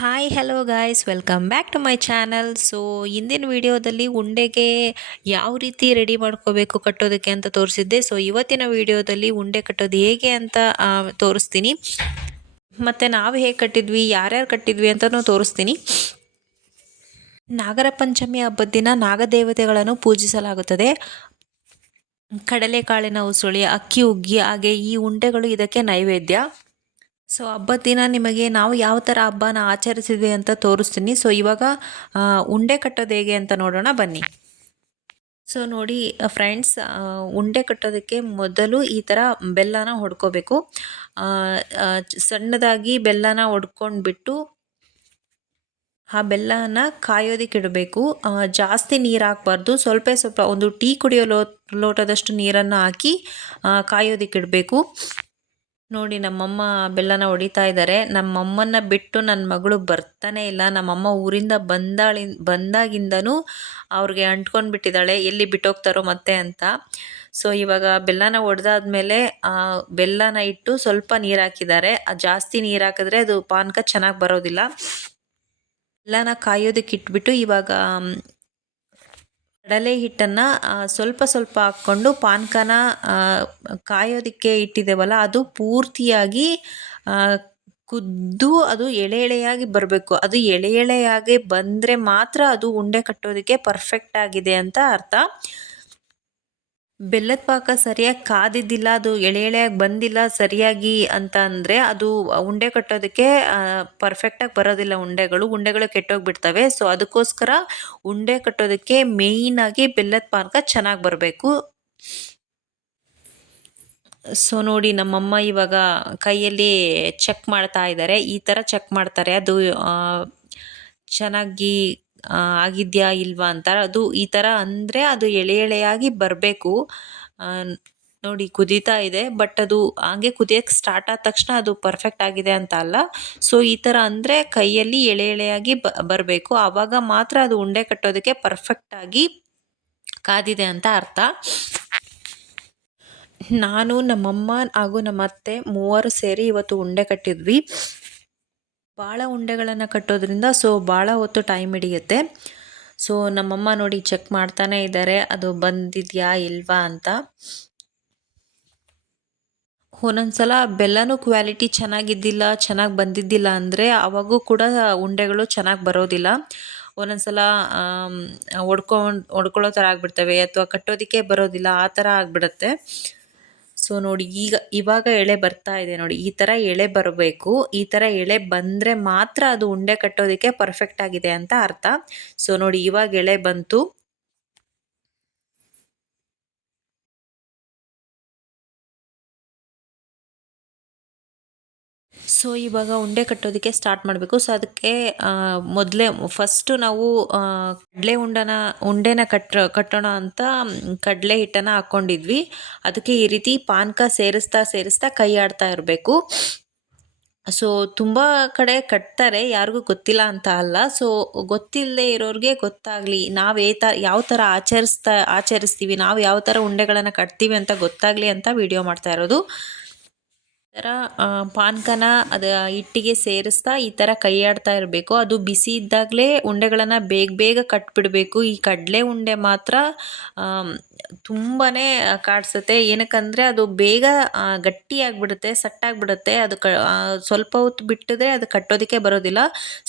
Hi hello guys welcome back to my channel so ಇಂದಿನ ವಿಡಿಯೋದಲ್ಲಿ ಉಂಡೆಗೆ ಯಾವ ರೀತಿ ರೆಡಿ ಮಾಡ್ಕೋಬೇಕು ಕಟ್ಟೋದಕ್ಕೆ ಅಂತ ತೋರಿಸಿದ್ದೆ. ಸೊ ಇವತ್ತಿನ ವಿಡಿಯೋದಲ್ಲಿ ಉಂಡೆ ಕಟ್ಟೋದು ಹೇಗೆ ಅಂತ ತೋರಿಸ್ತೀನಿ. ಮತ್ತು ನಾವು ಹೇಗೆ ಕಟ್ಟಿದ್ವಿ, ಯಾರ್ಯಾರು ಕಟ್ಟಿದ್ವಿ ಅಂತಲೂ ತೋರಿಸ್ತೀನಿ. ನಾಗರ ಪಂಚಮಿ ಹಬ್ಬದ ದಿನ ನಾಗದೇವತೆಗಳನ್ನು ಪೂಜಿಸಲಾಗುತ್ತದೆ. ಕಡಲೆಕಾಳಿನ ಉಸುಳಿ, ಅಕ್ಕಿ ಉಗ್ಗಿ, ಹಾಗೆ ಈ ಉಂಡೆಗಳು ಇದಕ್ಕೆ ನೈವೇದ್ಯ. ಸೊ ಹಬ್ಬದ ದಿನ ನಿಮಗೆ ನಾವು ಯಾವ ಥರ ಹಬ್ಬನ ಆಚರಿಸಿದ್ವಿ ಅಂತ ತೋರಿಸ್ತೀನಿ. ಸೊ ಇವಾಗ ಉಂಡೆ ಕಟ್ಟೋದು ಹೇಗೆ ಅಂತ ನೋಡೋಣ. ಬನ್ನಿ. ಸೊ ನೋಡಿ ಫ್ರೆಂಡ್ಸ್ ಉಂಡೆ ಕಟ್ಟೋದಕ್ಕೆ ಮೊದಲು ಈ ಥರ ಬೆಲ್ಲನ ಹೊಡ್ಕೋಬೇಕು. ಸಣ್ಣದಾಗಿ ಬೆಲ್ಲನ ಹೊಡ್ಕೊಂಡ್ಬಿಟ್ಟು ಆ ಬೆಲ್ಲನ ಕಾಯೋದಕ್ಕೆ ಇಡಬೇಕು. ಜಾಸ್ತಿ ನೀರು ಹಾಕ್ಬಾರ್ದು. ಸ್ವಲ್ಪ ಸ್ವಲ್ಪ ಒಂದು ಟೀ ಕುಡಿಯೋ ಲೋ, ಲೋಟದಷ್ಟು ನೀರನ್ನು ಹಾಕಿ ಕಾಯೋದಕ್ಕೆ ಇಡಬೇಕು. ನೋಡಿ, ನಮ್ಮಮ್ಮ ಬೆಲ್ಲನ ಹೊಡಿತಾ ಇದ್ದಾರೆ. ನಮ್ಮಮ್ಮನ್ನ ಬಿಟ್ಟು ನನ್ನ ಮಗಳು ಬರ್ತಾನೆ ಇಲ್ಲ. ನಮ್ಮಮ್ಮ ಊರಿಂದ ಬಂದಾಳಿ, ಬಂದಾಗಿಂದನೂ ಅವ್ರಿಗೆ ಅಂಟ್ಕೊಂಡು ಬಿಟ್ಟಿದ್ದಾಳೆ ಎಲ್ಲಿ ಬಿಟ್ಟೋಗ್ತಾರೋ ಮತ್ತೆ ಅಂತ. ಸೊ ಇವಾಗ ಬೆಲ್ಲನ ಒಡೆದಾದ್ಮೇಲೆ ಬೆಲ್ಲನ ಇಟ್ಟು ಸ್ವಲ್ಪ ನೀರು ಹಾಕಿದ್ದಾರೆ. ಜಾಸ್ತಿ ನೀರು ಹಾಕಿದ್ರೆ ಅದು ಪಾನಕ ಚೆನ್ನಾಗಿ ಬರೋದಿಲ್ಲ. ಬೆಲ್ಲನ ಕಾಯೋದಕ್ಕೆ ಇಟ್ಬಿಟ್ಟು ಇವಾಗ ಕಡಲೆ ಹಿಟ್ಟನ್ನು ಸ್ವಲ್ಪ ಸ್ವಲ್ಪ ಹಾಕ್ಕೊಂಡು ಪಾನಕನ ಕಾಯೋದಕ್ಕೆ ಇಟ್ಟಿದ್ದೇವಲ್ಲ, ಅದು ಪೂರ್ತಿಯಾಗಿ ಕುದ್ದು ಅದು ಎಳೆ ಎಳೆಯಾಗಿ ಬರಬೇಕು. ಅದು ಎಳೆ ಎಳೆಯಾಗಿ ಬಂದರೆ ಮಾತ್ರ ಅದು ಉಂಡೆ ಕಟ್ಟೋದಕ್ಕೆ ಪರ್ಫೆಕ್ಟ್ ಆಗಿದೆ ಅಂತ ಅರ್ಥ. ಬೆಲ್ಲದ ಪಾಕ ಸರಿಯಾಗಿ ಕಾದಿದ್ದಿಲ್ಲ, ಅದು ಎಳೆ ಎಳೆಯಾಗಿ ಬಂದಿಲ್ಲ ಸರಿಯಾಗಿ ಅಂತ ಅಂದರೆ ಅದು ಉಂಡೆ ಕಟ್ಟೋದಕ್ಕೆ ಪರ್ಫೆಕ್ಟಾಗಿ ಬರೋದಿಲ್ಲ ಉಂಡೆಗಳು. ಉಂಡೆಗಳು ಕೆಟ್ಟೋಗ್ಬಿಡ್ತವೆ ಸೊ ಅದಕ್ಕೋಸ್ಕರ ಉಂಡೆ ಕಟ್ಟೋದಕ್ಕೆ ಮೇಯ್ನಾಗಿ ಬೆಲ್ಲದ ಪಾಕ ಚೆನ್ನಾಗಿ ಬರಬೇಕು. ಸೊ ನೋಡಿ ನಮ್ಮಮ್ಮ ಇವಾಗ ಕೈಯಲ್ಲಿ ಚೆಕ್ ಮಾಡ್ತಾ ಇದ್ದಾರೆ ಈ ಥರ ಚೆಕ್ ಮಾಡ್ತಾರೆ. ಅದು ಚೆನ್ನಾಗಿ ಆಗಿದೆಯಾ ಇಲ್ವಾ ಅಂತ ಅದು ಈ ಥರ ಅಂದರೆ ಅದು ಎಳೆ ಎಳೆಯಾಗಿ ಬರಬೇಕು. ನೋಡಿ ಕುದೀತಾ ಇದೆ, ಬಟ್ ಅದು ಹಾಗೆ ಕುದಿಯೋಕ್ಕೆ ಸ್ಟಾರ್ಟ್ ಆದ ತಕ್ಷಣ ಅದು ಪರ್ಫೆಕ್ಟ್ ಆಗಿದೆ ಅಂತ ಅಲ್ಲ. ಸೊ ಈ ಥರ ಅಂದರೆ ಕೈಯಲ್ಲಿ ಎಳೆ ಎಳೆಯಾಗಿ ಬರಬೇಕು. ಆವಾಗ ಮಾತ್ರ ಅದು ಉಂಡೆ ಕಟ್ಟೋದಕ್ಕೆ ಪರ್ಫೆಕ್ಟಾಗಿ ಕಾದಿದೆ ಅಂತ ಅರ್ಥ. ನಾನು ನಮ್ಮಮ್ಮ ಹಾಗೂ ನಮ್ಮ ಅತ್ತೆ ಮೂವರು ಸೇರಿ ಇವತ್ತು ಉಂಡೆ ಕಟ್ಟಿದ್ವಿ. ಭಾಳ ಉಂಡೆಗಳನ್ನು ಕಟ್ಟೋದ್ರಿಂದ ಸೊ ಭಾಳ ಹೊತ್ತು ಟೈಮ್ ಹಿಡಿಯುತ್ತೆ. ಸೊ ನಮ್ಮಮ್ಮ ನೋಡಿ ಚೆಕ್ ಮಾಡ್ತಾನೆ ಇದ್ದಾರೆ ಅದು ಬಂದಿದೆಯಾ ಇಲ್ವಾ ಅಂತ. ಒಂದೊಂದ್ಸಲ ಬೆಲ್ಲನೂ ಕ್ವಾಲಿಟಿ ಚೆನ್ನಾಗಿದ್ದಿಲ್ಲ, ಚೆನ್ನಾಗಿ ಬಂದಿದ್ದಿಲ್ಲ ಅಂದರೆ ಅವಾಗೂ ಕೂಡ ಉಂಡೆಗಳು ಚೆನ್ನಾಗಿ ಬರೋದಿಲ್ಲ. ಒಂದೊಂದ್ಸಲ ಒಡ್ಕೊಂಡು, ಒಡ್ಕೊಳ್ಳೋ ಥರ ಆಗಿಬಿಡ್ತವೆ ಅಥವಾ ಕಟ್ಟೋದಕ್ಕೆ ಬರೋದಿಲ್ಲ, ಆ ಥರ ಆಗಿಬಿಡುತ್ತೆ. ಸೊ ನೋಡಿ, ಈಗ, ಇವಾಗ ಎಳೆ ಬರ್ತಾ ಇದೆ ನೋಡಿ, ಈ ಥರ ಎಳೆ ಬರಬೇಕು, ಈ ಥರ ಎಳೆ ಬಂದರೆ ಮಾತ್ರ ಅದು ಉಂಡೆ ಕಟ್ಟೋದಕ್ಕೆ ಪರ್ಫೆಕ್ಟ್ ಆಗಿದೆ ಅಂತ ಅರ್ಥ. ಸೊ ನೋಡಿ, ಇವಾಗ ಎಳೆ ಬಂತು. ಸೊ ಇವಾಗ ಉಂಡೆ ಕಟ್ಟೋದಕ್ಕೆ ಸ್ಟಾರ್ಟ್ ಮಾಡಬೇಕು. ಸೊ ಅದಕ್ಕೆ ಮೊದಲೇ ಫಸ್ಟು ನಾವು ಕಡಲೆ ಉಂಡನ, ಉಂಡೆನ ಕಟ್ ಕಟ್ಟೋಣ ಅಂತ ಕಡಲೆ ಹಿಟ್ಟನ್ನು ಹಾಕ್ಕೊಂಡಿದ್ವಿ ಅದಕ್ಕೆ ಈ ರೀತಿ ಪಾನಕ ಸೇರಿಸ್ತಾ ಸೇರಿಸ್ತಾ ಕೈ ಆಡ್ತಾ ಇರಬೇಕು. ಸೊ ತುಂಬ ಕಡೆ ಕಟ್ತಾರೆ. ಯಾರಿಗೂ ಗೊತ್ತಿಲ್ಲ ಅಂತ ಅಲ್ಲ. ಸೊ ಗೊತ್ತಿಲ್ಲದೆ ಇರೋರಿಗೆ ಗೊತ್ತಾಗಲಿ. ನಾವು ಏ ತ, ಯಾವ ಥರ ಆಚರಿಸ್ತಾ, ಆಚರಿಸ್ತೀವಿ, ನಾವು ಯಾವ ಥರ ಉಂಡೆಗಳನ್ನು ಕಟ್ತೀವಿ ಅಂತ ಗೊತ್ತಾಗಲಿ ಅಂತ ವಿಡಿಯೋ ಮಾಡ್ತಾ ಇರೋದು. ಥರ ಪಾನ್ಕನ ಅದು ಹಿಟ್ಟಿಗೆ ಸೇರಿಸ್ತಾ ಈ ಥರ ಕೈಯಾಡ್ತಾ ಇರಬೇಕು. ಅದು ಬಿಸಿ ಇದ್ದಾಗಲೇ ಉಂಡೆಗಳನ್ನು ಬೇಗ ಬೇಗ ಕಟ್ಬಿಡಬೇಕು. ಈ ಕಡಲೆ ಉಂಡೆ ಮಾತ್ರ ತುಂಬಾ ಕಾಡ್ಸುತ್ತೆ. ಏನಕ್ಕಂದರೆ ಅದು ಬೇಗ ಗಟ್ಟಿಯಾಗಿಬಿಡುತ್ತೆ, ಸಟ್ಟಾಗಿಬಿಡುತ್ತೆ. ಅದು ಕ ಸ್ವಲ್ಪ ಹೊತ್ತು ಬಿಟ್ಟಿದ್ರೆ ಅದು ಕಟ್ಟೋದಕ್ಕೆ ಬರೋದಿಲ್ಲ.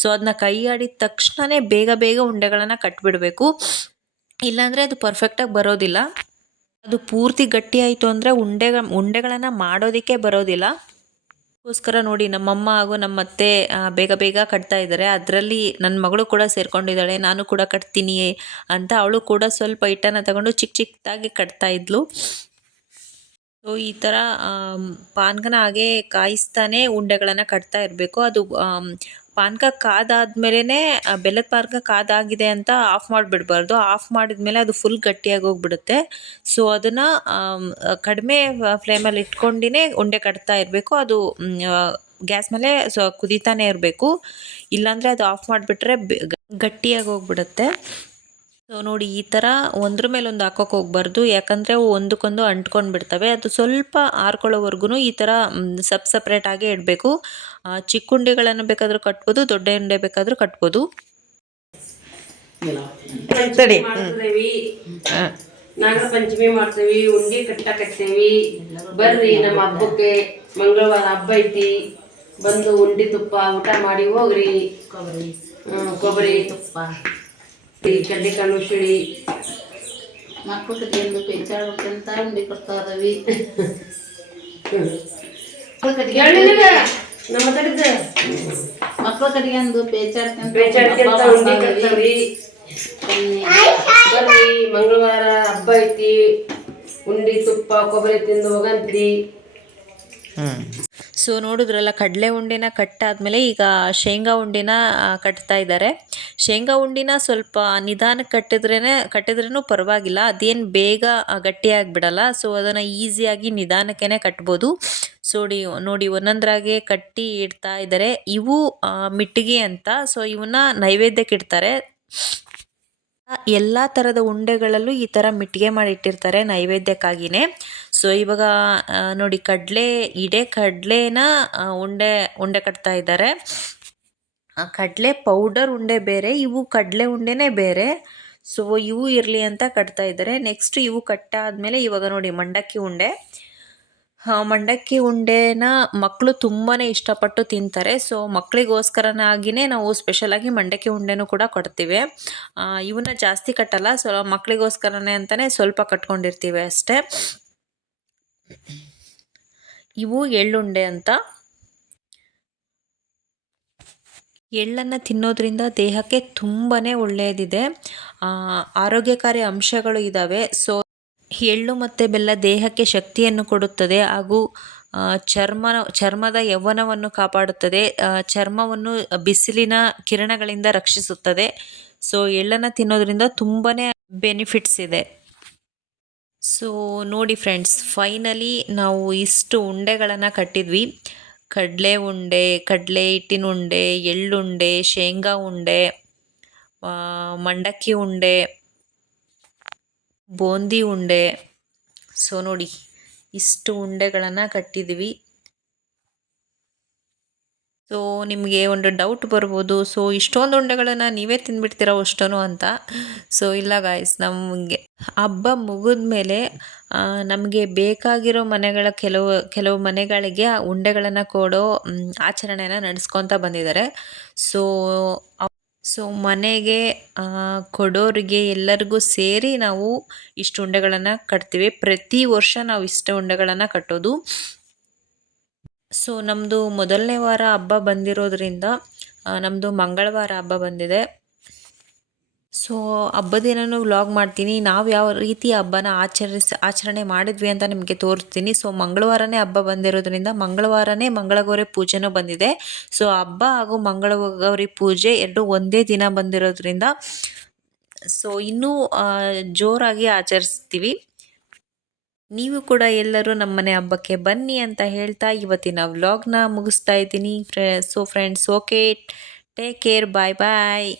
ಸೊ ಅದನ್ನ ಕೈ ಆಡಿದ ತಕ್ಷಣವೇ ಬೇಗ ಬೇಗ ಉಂಡೆಗಳನ್ನು ಕಟ್ಬಿಡಬೇಕು. ಇಲ್ಲಾಂದರೆ ಅದು ಪರ್ಫೆಕ್ಟಾಗಿ ಬರೋದಿಲ್ಲ. ಅದು ಪೂರ್ತಿ ಗಟ್ಟಿ ಆಯಿತು ಅಂದರೆ ಉಂಡೆ ಉಂಡೆಗಳನ್ನು ಮಾಡೋದಕ್ಕೆ ಬರೋದಿಲ್ಲ. ಅದಕ್ಕೋಸ್ಕರ ನೋಡಿ ನಮ್ಮಮ್ಮ ಹಾಗೂ ನಮ್ಮ ಅತ್ತೆ ಬೇಗ ಬೇಗ ಕಟ್ತಾ ಇದ್ದಾರೆ. ಅದರಲ್ಲಿ ನನ್ನ ಮಗಳು ಕೂಡ ಸೇರ್ಕೊಂಡಿದ್ದಾಳೆ, ನಾನು ಕೂಡ ಕಟ್ತೀನಿ ಅಂತ ಅವಳು ಕೂಡ ಸ್ವಲ್ಪ ಹಿಟ್ಟನ್ನು ತಗೊಂಡು ಚಿಕ್ಕ ಚಿಕ್ಕದಾಗಿ ಕಟ್ತಾ ಇದ್ಲು. ಸೊ ಈ ಥರ ಪಾನ್ಗನ ಹಾಗೆ ಕಾಯಿಸ್ತಾನೆ ಉಂಡೆಗಳನ್ನು ಕಟ್ತಾ ಇರಬೇಕು. ಅದು ಪಾನಕ ಕಾದಾದ್ಮೇಲೆ ಬೆಲ್ಲದ ಪಾನಕ ಕಾದಾಗಿದೆ ಅಂತ ಆಫ್ ಮಾಡಿಬಿಡ್ಬಾರ್ದು. ಆಫ್ ಮಾಡಿದ್ಮೇಲೆ ಅದು ಫುಲ್ ಗಟ್ಟಿಯಾಗಿ ಹೋಗ್ಬಿಡುತ್ತೆ. ಸೊ, ಅದನ್ನು ಕಡಿಮೆ ಫ್ಲೇಮಲ್ಲಿ ಇಟ್ಕೊಂಡಿನೇ ಉಂಡೆ ಕಟ್ತಾ ಇರಬೇಕು. ಅದು ಗ್ಯಾಸ್ ಮೇಲೆ ಸೊ, ಕುದೀತಾನೆ ಇರಬೇಕು. ಇಲ್ಲಾಂದರೆ ಅದು ಆಫ್ ಮಾಡಿಬಿಟ್ರೆ ಗಟ್ಟಿಯಾಗಿ ಹೋಗ್ಬಿಡುತ್ತೆ. ಸೊ ನೋಡಿ ಈ ಥರ ಒಂದ್ರ ಮೇಲೆ ಒಂದು ಹಾಕೋಕೆ ಹೋಗ್ಬಾರ್ದು. ಯಾಕಂದರೆ ಅವು ಒಂದಕ್ಕೊಂದು ಅಂಟ್ಕೊಂಡು ಬಿಡ್ತವೆ. ಅದು ಸ್ವಲ್ಪ ಆರ್ಕೊಳ್ಳೋವರೆಗೂ ಈ ಥರ ಸಪ್ ಸಪ್ರೇಟಾಗೇ ಇಡಬೇಕು. ಚಿಕ್ಕ ಉಂಡೆಗಳನ್ನು ಬೇಕಾದರೂ ಕಟ್ಬೋದು ದೊಡ್ಡ ಉಂಡೆ ಬೇಕಾದರೂ ಕಟ್ಬೋದು. ತಡಿ. ಮಾಡ್ತಿದೇವಿ ನಾಗರ ಪಂಚಮಿ ಮಾಡ್ತೇವಿ. ಉಂಡಿ ಕಟ್ಟಕತ್ತೇವಿ ಬರ್ರಿ ನಮ್ಮ ಹಬ್ಬಕ್ಕೆ ಮಂಗಳವಾರ ಹಬ್ಬ ಐತಿ. ಬಂದು ಉಂಡಿ ತುಪ್ಪ ಊಟ ಮಾಡಿ ಹೋಗ್ರಿ. ಕೊಬ್ಬರಿ. ಕೊಬ್ಬರಿ. ತುಪ್ಪ. ಕಡ್ಲೆಕಾಳು ಶಿಳಿ ಮಕ್ಕಳು ಕಟ್ಟಿಗೆಂದು ಪೆಂಚಾಡ್ಬೇಕಂತ ಉಂಡಿ ಕೊಡ್ತಾ ಇದಾವಿ. ನಮ್ಮ ತಡಿದ ಮಕ್ಕಳ ಉಂಡಿ ಕಟ್ತಾವ್ರಿ ಬರ್ರಿ ಮಂಗಳವಾರ ಹಬ್ಬ ಐತಿ. ಉಂಡಿ ತುಪ್ಪ ಕೊಬ್ಬರಿ ತಿಂದು ಹೋಗಂತ್ರಿ. ಸೊ ನೋಡಿದ್ರಲ್ಲ, ಕಡಲೆ ಉಂಡೆನ ಕಟ್ಟಾದಮೇಲೆ ಈಗ ಶೇಂಗಾ ಉಂಡೆನ ಕಟ್ತಾ ಇದ್ದಾರೆ ಶೇಂಗಾ ಉಂಡಿನ ಸ್ವಲ್ಪ ನಿಧಾನಕ್ಕೆ ಕಟ್ಟಿದ್ರೇ ಕಟ್ಟಿದ್ರೂ ಪರವಾಗಿಲ್ಲ. ಅದೇನು ಬೇಗ ಗಟ್ಟಿಯಾಗಿಬಿಡಲ್ಲ. ಸೊ ಅದನ್ನು ಈಸಿಯಾಗಿ ನಿಧಾನಕ್ಕೇ ಕಟ್ಬೋದು. ಸೊ ಡಿ ನೋಡಿ, ಒಂದೊಂದ್ರಾಗೆ ಕಟ್ಟಿ ಇಡ್ತಾ ಇದ್ದಾರೆ ಇವು ಮಿಟ್ಟಿಗೆ ಅಂತ. ಸೊ ಇವನ್ನ ನೈವೇದ್ಯಕ್ಕೆ ಇಡ್ತಾರೆ. ಎಲ್ಲ ಥರದ ಉಂಡೆಗಳಲ್ಲೂ ಈ ಥರ ಮಿಟ್ಟಿಗೆ ಮಾಡಿ ಇಟ್ಟಿರ್ತಾರೆ ನೈವೇದ್ಯಕ್ಕಾಗಿಯೇ ಸೊ ಇವಾಗ ನೋಡಿ ಕಡಲೆ, ಇಡೇ ಕಡಲೆನ ಉಂಡೆ ಉಂಡೆ ಕಟ್ತಾ ಇದ್ದಾರೆ. ಕಡಲೆ ಪೌಡರ್ ಉಂಡೆ ಬೇರೆ, ಇವು ಕಡಲೆ ಉಂಡೆನೇ ಬೇರೆ. ಸೊ ಇವು ಇರಲಿ ಅಂತ ಕಟ್ತಾ ಇದ್ದಾರೆ. ನೆಕ್ಸ್ಟ್ ಇವು ಕಟ್ಟಾದ್ಮೇಲೆ ಇವಾಗ ನೋಡಿ ಮಂಡಕ್ಕಿ ಉಂಡೆ. ಮಂಡಕ್ಕಿ ಉಂಡೆನ ಮಕ್ಕಳು ತುಂಬಾ ಇಷ್ಟಪಟ್ಟು ತಿಂತಾರೆ. ಸೊ ಮಕ್ಕಳಿಗೋಸ್ಕರನಾಗಿಯೇ ನಾವು ಸ್ಪೆಷಲಾಗಿ ಮಂಡಕ್ಕಿ ಉಂಡೆನೂ ಕೂಡ ಕೊಡ್ತೀವಿ. ಇವನ್ನ ಜಾಸ್ತಿ ಕಟ್ಟಲ್ಲ. ಸೊ ಮಕ್ಕಳಿಗೋಸ್ಕರನೇ ಅಂತಲೇ ಸ್ವಲ್ಪ ಕಟ್ಕೊಂಡಿರ್ತೀವಿ ಅಷ್ಟೇ. ಇವು ಎಳ್ಳುಂಡೆ ಅಂತ. ಎಳ್ಳನ್ನು ತಿನ್ನೋದ್ರಿಂದ ದೇಹಕ್ಕೆ ತುಂಬಾ ಒಳ್ಳೆಯದಿದೆ. ಆರೋಗ್ಯಕಾರಿ ಅಂಶಗಳು ಇದ್ದಾವೆ ಸೊ, ಎಳ್ಳು ಮತ್ತು ಬೆಲ್ಲ ದೇಹಕ್ಕೆ ಶಕ್ತಿಯನ್ನು ಕೊಡುತ್ತದೆ ಹಾಗೂ ಚರ್ಮ, ಚರ್ಮದ ಯೌವನವನ್ನು ಕಾಪಾಡುತ್ತದೆ. ಚರ್ಮವನ್ನು ಬಿಸಿಲಿನ ಕಿರಣಗಳಿಂದ ರಕ್ಷಿಸುತ್ತದೆ. ಸೊ, ಎಳ್ಳನ್ನು ತಿನ್ನೋದ್ರಿಂದ ತುಂಬಾ ಬೆನಿಫಿಟ್ಸ್ ಇದೆ. ಸೊ ನೋಡಿ ಫ್ರೆಂಡ್ಸ್ ಫೈನಲಿ ನಾವು ಇಷ್ಟು ಉಂಡೆಗಳನ್ನು ಕಟ್ಟಿದ್ವಿ. ಕಡಲೆ ಉಂಡೆ, ಕಡಲೆ ಹಿಟ್ಟಿನ ಉಂಡೆ, ಎಳ್ಳುಂಡೆ, ಶೇಂಗಾ ಉಂಡೆ ಮಂಡಕ್ಕಿ ಉಂಡೆ, ಬೂಂದಿ ಉಂಡೆ. ಸೊ ನೋಡಿ, ಇಷ್ಟು ಉಂಡೆಗಳನ್ನು ಕಟ್ಟಿದ್ವಿ. ಸೊ ನಿಮಗೆ ಒಂದು ಡೌಟ್ ಬರ್ಬೋದು. ಸೊ ಇಷ್ಟೊಂದು ಉಂಡೆಗಳನ್ನು ನೀವೇ ತಿಂದ್ಬಿಡ್ತೀರಾ ಅಷ್ಟೂ ಅಂತ. ಸೊ ಇಲ್ಲ ಗಾಯ್ಸ್ ನಮಗೆ ಹಬ್ಬ ಮುಗಿದ ಮೇಲೆ ನಮಗೆ ಬೇಕಾಗಿರೋ ಮನೆಗಳ ಕೆಲವು ಕೆಲವು ಮನೆಗಳಿಗೆ ಆ ಉಂಡೆಗಳನ್ನು ಕೊಡೋ ಆಚರಣೆಯನ್ನು ನಡೆಸ್ಕೊತ ಬಂದಿದ್ದಾರೆ. ಸೊ ಸೊ ಮನೆಗೆ ಕೊಡೋರಿಗೆ ಎಲ್ಲರಿಗೂ ಸೇರಿ ನಾವು ಇಷ್ಟು ಉಂಡೆಗಳನ್ನು ಕಟ್ತೀವಿ. ಪ್ರತಿ ವರ್ಷ ನಾವು ಇಷ್ಟು ಉಂಡೆಗಳನ್ನು ಕಟ್ಟೋದು. ಸೊ ನಮ್ಮದು ಮೊದಲನೇ ವಾರ ಹಬ್ಬ ಬಂದಿರೋದ್ರಿಂದ ನಮ್ಮದು ಮಂಗಳವಾರ ಹಬ್ಬ ಬಂದಿದೆ. ಸೊ ಹಬ್ಬದ ದಿನನೂ ವ್ಲಾಗ್ ಮಾಡ್ತೀನಿ. ನಾವು ಯಾವ ರೀತಿ ಹಬ್ಬನ ಆಚರಿಸ್, ಆಚರಣೆ ಮಾಡಿದ್ವಿ ಅಂತ ನಿಮಗೆ ತೋರಿಸ್ತೀನಿ. ಸೊ ಮಂಗಳವಾರನೇ ಹಬ್ಬ ಬಂದಿರೋದ್ರಿಂದ ಮಂಗಳವಾರನೇ ಮಂಗಳಗೌರಿ ಪೂಜೆನೂ ಬಂದಿದೆ. ಸೊ ಹಬ್ಬ ಹಾಗೂ ಮಂಗಳಗೌರಿ ಪೂಜೆ ಎರಡು ಒಂದೇ ದಿನ ಬಂದಿರೋದ್ರಿಂದ ಸೊ ಇನ್ನೂ ಜೋರಾಗಿ ಆಚರಿಸ್ತೀವಿ. ನೀವು ಕೂಡ ಎಲ್ಲರೂ ನಮ್ಮನೆ ಹಬ್ಬಕ್ಕೆ ಬನ್ನಿ ಅಂತ ಹೇಳ್ತಾ ಇವತ್ತಿನ ವ್ಲಾಗ್ನ ಮುಗಿಸ್ತಾ ಇದ್ದೀನಿ. ಫ್ರೆ so friends okay take care bye bye